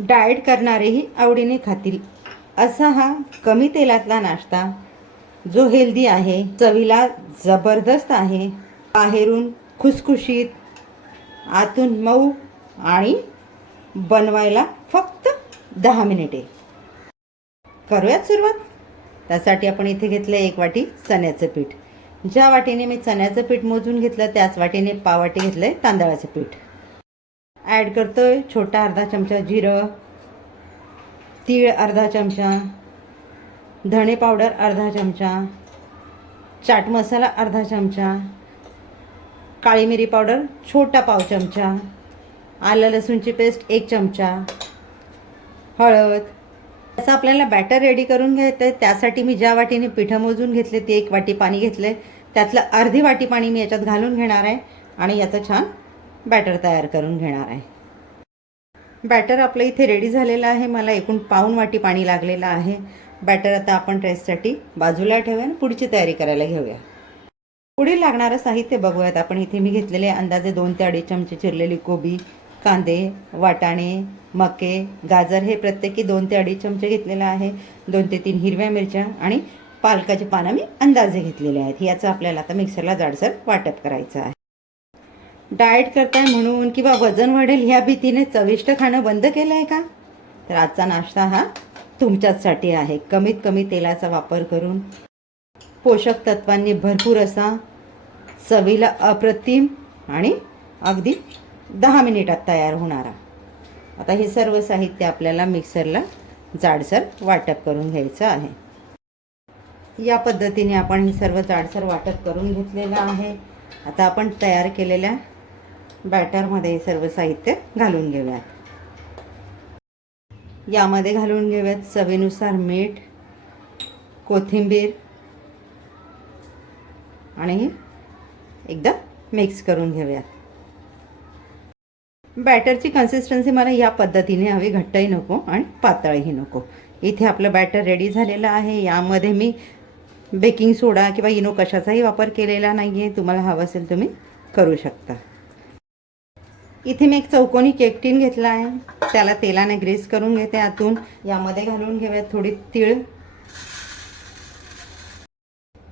Diet करणारेही आवडीने खातील असा हा कमी तेलातला नाश्ता, जो हेल्दी आहे, चवीला जबरदस्त आहे, बाहेरून खुसखुशीत, आतून मऊ आणि बनवायला फक्त 10 मिनिटे. करूयात सुरुवात. त्यासाठी आपण इथे घेतलं 1 वाटी चण्याचं पीठ. ज्या वाटीने मी चण्याचं पीठ मोजून घेतलं त्याच वाटीने पाववाटी घेतलं आहे तांदळाचं पीठ. ॲड करतोय छोटा अर्धा चमचा जिरं, तीळ अर्धा चमचा, धणे पावडर अर्धा चमचा, चाट मसाला अर्धा चमचा, काळी मिरी पावडर छोटा पाव चमचा, आलं लसूणची पेस्ट 1 चमचा, हळद. असं आपल्याला बॅटर रेडी करून घ्यायचं आहे. त्यासाठी मी ज्या वाटीने पिठं मोजून घेतले ती 1 वाटी पाणी घेतलं आहे. त्यातलं अर्धी वाटी पाणी मी याच्यात घालून घेणार आहे आणि याचं छान बॅटर तयार करून घेणार आहे. बॅटर आपलं इथे रेडी झालेलं आहे. मला एकूण पाऊण वाटी पाणी लागलेलं आहे. बॅटर आता आपण रेस्टसाठी बाजूला ठेवूया आणि पुढची तयारी करायला घेऊया. पुढील लागणारं साहित्य बघूयात. आपण इथे मी घेतलेले अंदाजे 2 ते 2.5 चमचे चिरलेली कोबी, कांदे, वाटाणे, मके, गाजर हे प्रत्येकी 2 ते 2.5 चमचे घेतलेलं आहे. 2 ते 3 हिरव्या मिरच्या आणि पालकाची पानं मी अंदाजे घेतलेले आहेत. याचं आपल्याला आता मिक्सरला जाडसर वाटप करायचं आहे. डाएट करताय म्हणून किंवा वजन वाढेल ह्या भीतीने चविष्ट खाणं बंद केलं आहे का? तर आजचा नाश्ता हा तुमच्याचसाठी आहे. कमीत कमी तेलाचा वापर करून पोषक तत्वांनी भरपूर असा, चवीला अप्रतिम आणि अगदी 10 मिनिटात तयार होणारा. आता हे सर्व साहित्य आपल्याला मिक्सरला जाडसर वाटप करून घ्यायचं आहे. या पद्धतीने आपण हे सर्व जाडसर वाटप करून घेतलेलं आहे. आता आपण तयार केलेल्या बॅटरमध्ये सर्व साहित्य घालून घेऊयात. यामध्ये घालून घेऊयात चवीनुसार मीठ, कोथिंबीर आणि एकदा मिक्स करून घेऊयात. बॅटरची कन्सिस्टन्सी मला या पद्धतीने हवी, घट्टही नको आणि पातळही नको. इथे आपलं बॅटर रेडी झालेलं आहे. यामध्ये मी बेकिंग सोडा किंवा इनो कशाचाही वापर केलेला नाही आहे. तुम्हाला हवं असेल तुम्ही करू शकता. इथे मी एक चौकोनी केक टीन घेतला आहे. त्याला तेलाने ग्रीस करून घेते आतून. यामध्ये घालून घेऊयात थोडी तीळ.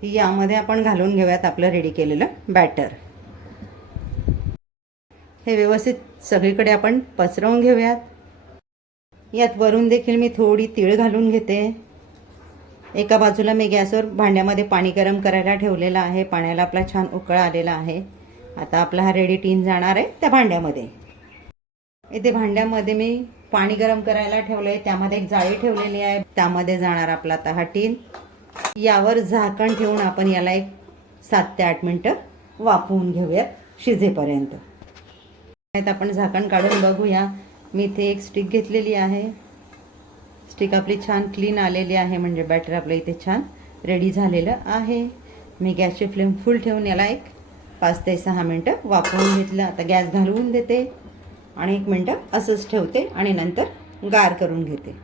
यामध्ये आपण घालून घेऊयात आपलं रेडी केलेलं बॅटर. हे व्यवस्थित सगळीकडे आपण पसरवून घेऊयात. यात वरून देखील मी थोडी तीळ घालून घेते. एका बाजूला मी गॅसवर भांड्यामध्ये पाणी गरम करायला ठेवलेलं आहे. पाण्याला आपला छान उकळ आलेला आहे. आता आपला हा रेडी टीन जाणार आहे त्या भांड्यामध्ये. इथे भांड्यामध्ये मी पाणी गरम करायला ठेवलं आहे. त्यामध्ये एक जाळी ठेवलेली आहे. त्यामध्ये जाणार आपला आता हा टीन. यावर झाकण ठेवून आपण याला एक 7 ते 8 मिनटं वाफवून घेऊयात शिजेपर्यंत. आपण झाकण काढून बघूया. मी इथे एक स्टिक घेतलेली आहे. स्टिक आपली छान क्लीन आलेली आहे, म्हणजे बॅटर आपलं इथे छान रेडी झालेलं आहे. मी गॅसची फ्लेम फुल ठेवून याला एक 5 ते 6 मिनटं वाफवून घेतलं. आता गॅस घालवून देते आणि 1 मिनटं असंच ठेवते आणि नंतर गार करून घेते.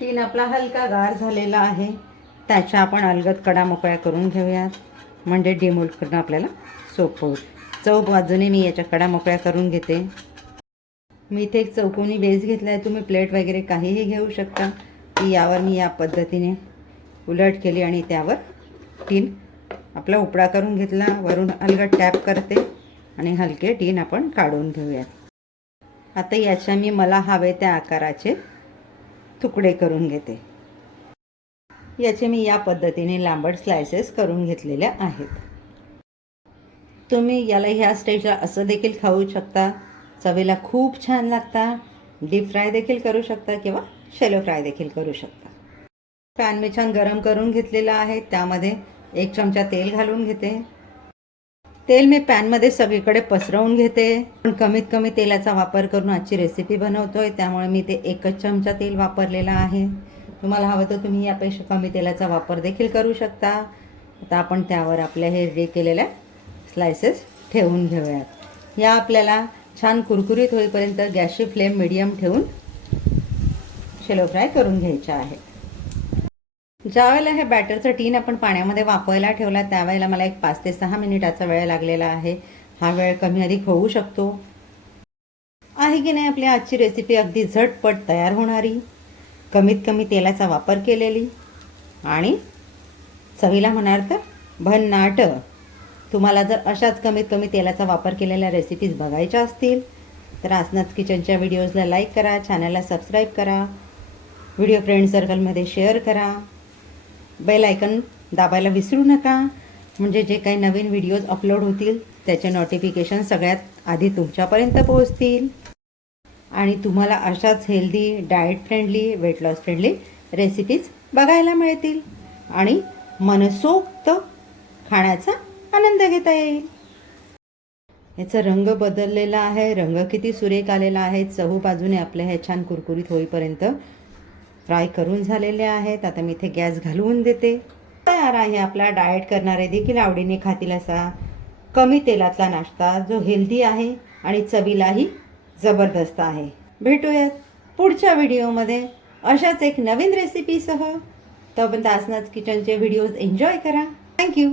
टीन आपला हलका गार झालेला आहे. त्याच्या आपण अलगद कडा मोकळ्या करून घेऊयात, म्हणजे डिमोल्ड करणं आपल्याला सोपं होईल. चौ बाजूने मी याच्या कडा मोकळ्या करून घेते. मी इथे एक चौकोनी बेस घेतला आहे. तुम्ही प्लेट वगैरे काहीही घेऊ शकता. यावर मी या पद्धतीने उलट केली आणि त्यावर टीन आपला उपडा करून घेतला. वरून अलगद टॅप करते आणि हलके टीन आपण काढून घेऊयात. आता याच्या मी मला हवे त्या आकाराचे तुकडे करून घेते. याचे मी या पद्धतीने लांबट स्लायसेस करून घेतलेल्या आहेत. तुम्ही याला ह्या स्टेजला असं देखील खाऊ शकता. चवीला खूप छान लागता. डीप फ्राय देखील करू शकता किंवा शॅलो फ्राय देखील करू शकता. पॅन मी छान गरम करून घेतलेला आहे. त्यामध्ये 1 चमचा तेल घालून घेते. तेल मी पॅनमध्ये सगळीकडे पसरवून घेते. पण कमीत कमी तेलाचा वापर करून आजची रेसिपी बनवतोय, त्यामुळे मी ते 1 चमचा तेल वापरलेला आहे. तुम्हाला हवं तर तुम्ही यापेक्षा कमी तेलाचा वापर देखील करू शकता. आता आपण त्यावर आपल्या हे रेडी केलेल्या स्लायसेस ठेवून घेऊयात. या आपल्याला छान कुरकुरीत होईपर्यंत गॅसची फ्लेम मीडियम ठेवून शॅलो फ्राय करून घ्यायच्या आहे. ज्यावेळेला हे बॅटरचं टीन आपण पाण्यामध्ये वाफवायला ठेवला त्यावेळेला मला एक 5 ते 6 मिनिटाचा वेळ लागलेला आहे. हा वेळ कमी अधिक होऊ शकतो. आहे की नाही आपली आजची रेसिपी अगदी झटपट तयार होणारी, कमीत कमी तेलाचा वापर केलेली आणि चवीला म्हणाल तर भन्नाट. तुम्हाला जर अशाच कमीत कमी तेलाचा वापर केलेल्या रेसिपीज बघायच्या असतील तर आसनात किचनच्या व्हिडिओजला लाईक करा, चॅनलला सबस्क्राईब करा, व्हिडिओ फ्रेंड सर्कलमध्ये शेअर करा, बेल आयकन दाबायला विसरू नका, म्हणजे जे काही नवीन व्हिडिओज अपलोड होतील त्याचे नोटिफिकेशन सगळ्यात आधी तुमच्यापर्यंत पोहोचतील आणि तुम्हाला अशाच healthy, diet friendly, weight loss friendly recipes बघायला मिळतील आणि मनसोक्त खाण्याचा आनंद घेता येईल. याचा रंग बदललेला आहे, रंग किती सुरेख आलेला आहे. चहू बाजूने आपले हे छान कुरकुरीत होईपर्यंत फ्राय करून झालेले आहेत. आता मी इथे गॅस घालवून देते. तयार आहे आपला डाएट करणारे देखील आवडीने खातील असा कमी तेलातला नाश्ता, जो हेल्दी आहे आणि चवीलाही जबरदस्त आहे. भेटूयात पुढच्या व्हिडिओमध्ये अशाच एक नवीन रेसिपीसह. तोपर्यंत आसनात किचनचे व्हिडिओज एन्जॉय करा. थँक्यू.